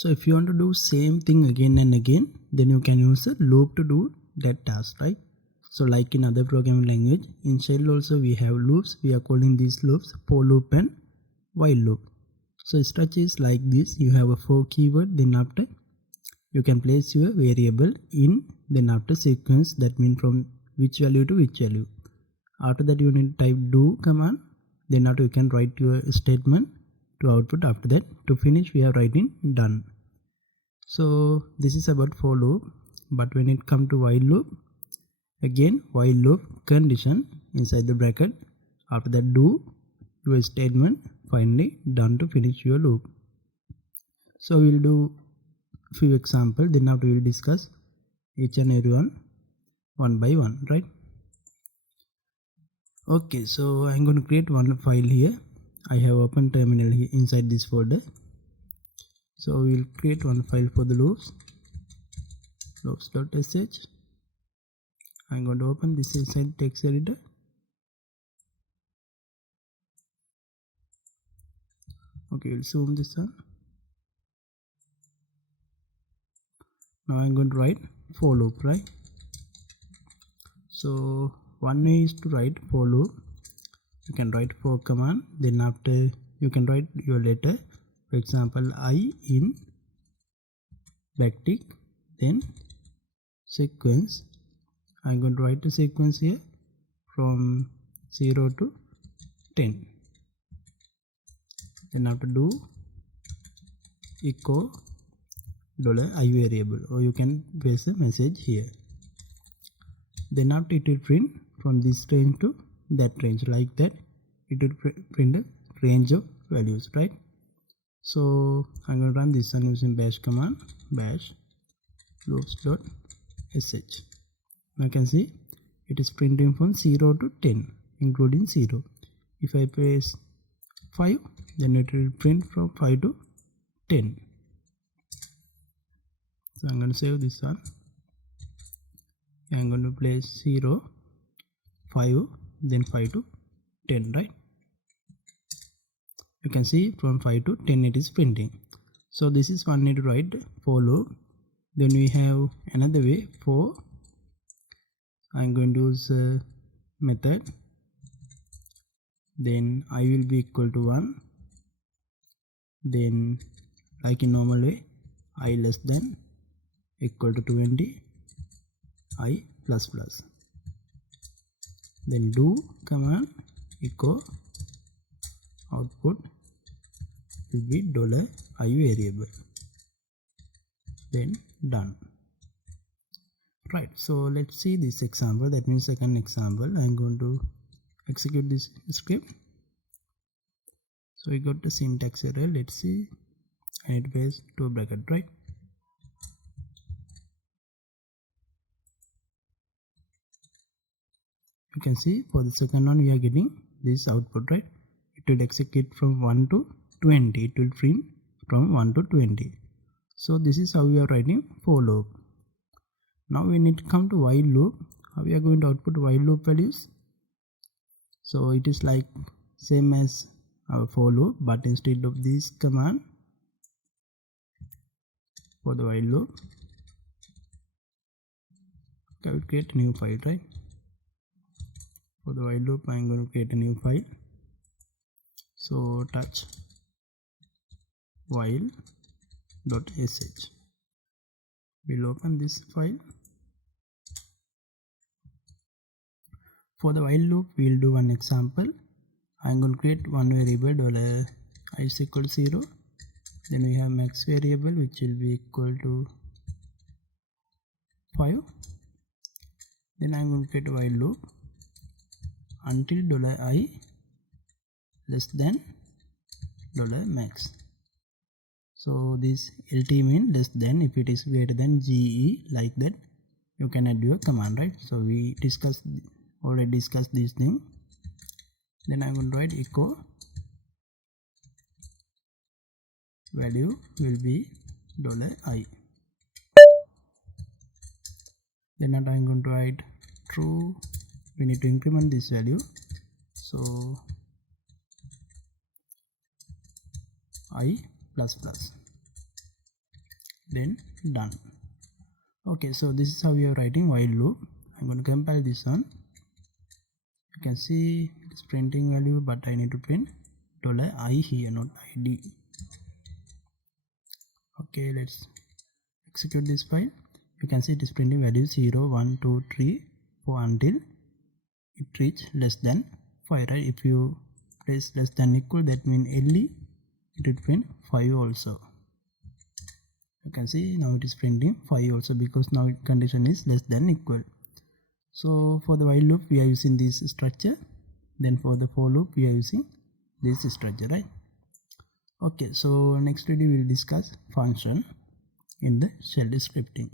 So if you want to do same thing again and again, then you can use a loop to do that task, right? So like in other programming language, in shell also we have loops. We are calling these loops for loop and while loop. So structure is like this. You have a for keyword, then after you can place your variable in, then after sequence, that means from which value to which value. After that you need to type do command, then after you can write your statement to output. After that, to finish, we are writing done. So this is about for loop. But when it come to while loop, again while loop condition inside the bracket, after that do your statement, finally done to finish your loop. So we'll do few examples, then after we'll discuss each and every one by one, right? Okay, so I'm going to create one file here. I have opened terminal here inside this folder. So we'll create one file for the loops.sh. I'm going to open this inside text editor. Okay, we'll zoom this on. Now I'm going to write for loop, right? So one way is to write for loop. You can write for command, then after you can write your letter. For example, I in backtick, then sequence. I'm going to write the sequence here from 0 to 10. Then after do echo $i variable, or you can paste a message here. Then after it will print from this range to that range, like that it will print a range of values, right? So I'm going to run this one using bash command, bash loops.sh. Now you can see it is printing from 0 to 10 including 0. If I press 5, then it will print from 5 to 10. So I'm going to save this one. I'm going to place 0, 5, then 5 to 10, right? You can see from 5 to 10 it is printing. So this is one need to write for loop. Then we have another way for. I'm going to use a method. Then I will be equal to 1. Then like in normal way, I less than equal to 20, I plus plus. Then do command echo output will be $i variable. Then done. Right, so let's see this example. That means second example. I'm going to execute this script. So we got the syntax error. Let's see. I need to paste to a bracket, right? You can see for the second one we are getting this output, right? It will execute from 1 to 20. It will print from 1 to 20. So this is how we are writing for loop. Now when it come to while loop, how we are going to output while loop values? So it is like same as our for loop, but instead of this command for the while loop, I will create a new file, right? For the while loop, I am going to create a new file. So touch while.sh. We'll open this file. For the while loop, we'll do one example. I'm going to create one variable $i is equal to 0. Then we have max variable which will be equal to 5. Then I'm going to create a while loop until $i less than $max. So this lt mean less than. If it is greater than ge, like that you can add your command, right? So we already discussed this thing. Then I'm going to write echo value will be $i. Then I'm going to write true. We need to increment this value. So I plus plus. then done. Okay, so this is how we are writing while loop. I'm going to compile this one. You can see it's printing value, but I need to print $I here, not ID. Okay, let's execute this file. You can see it is printing value 0, 1, 2, 3, 4 until it reach less than 5, right? If you place less than equal, that means LE, it will print 5 also. You can see now it is printing 5 also, because now condition is less than equal. So for the while loop we are using this structure, then for the for loop we are using this structure, right? Okay, so next video we will discuss function in the shell scripting.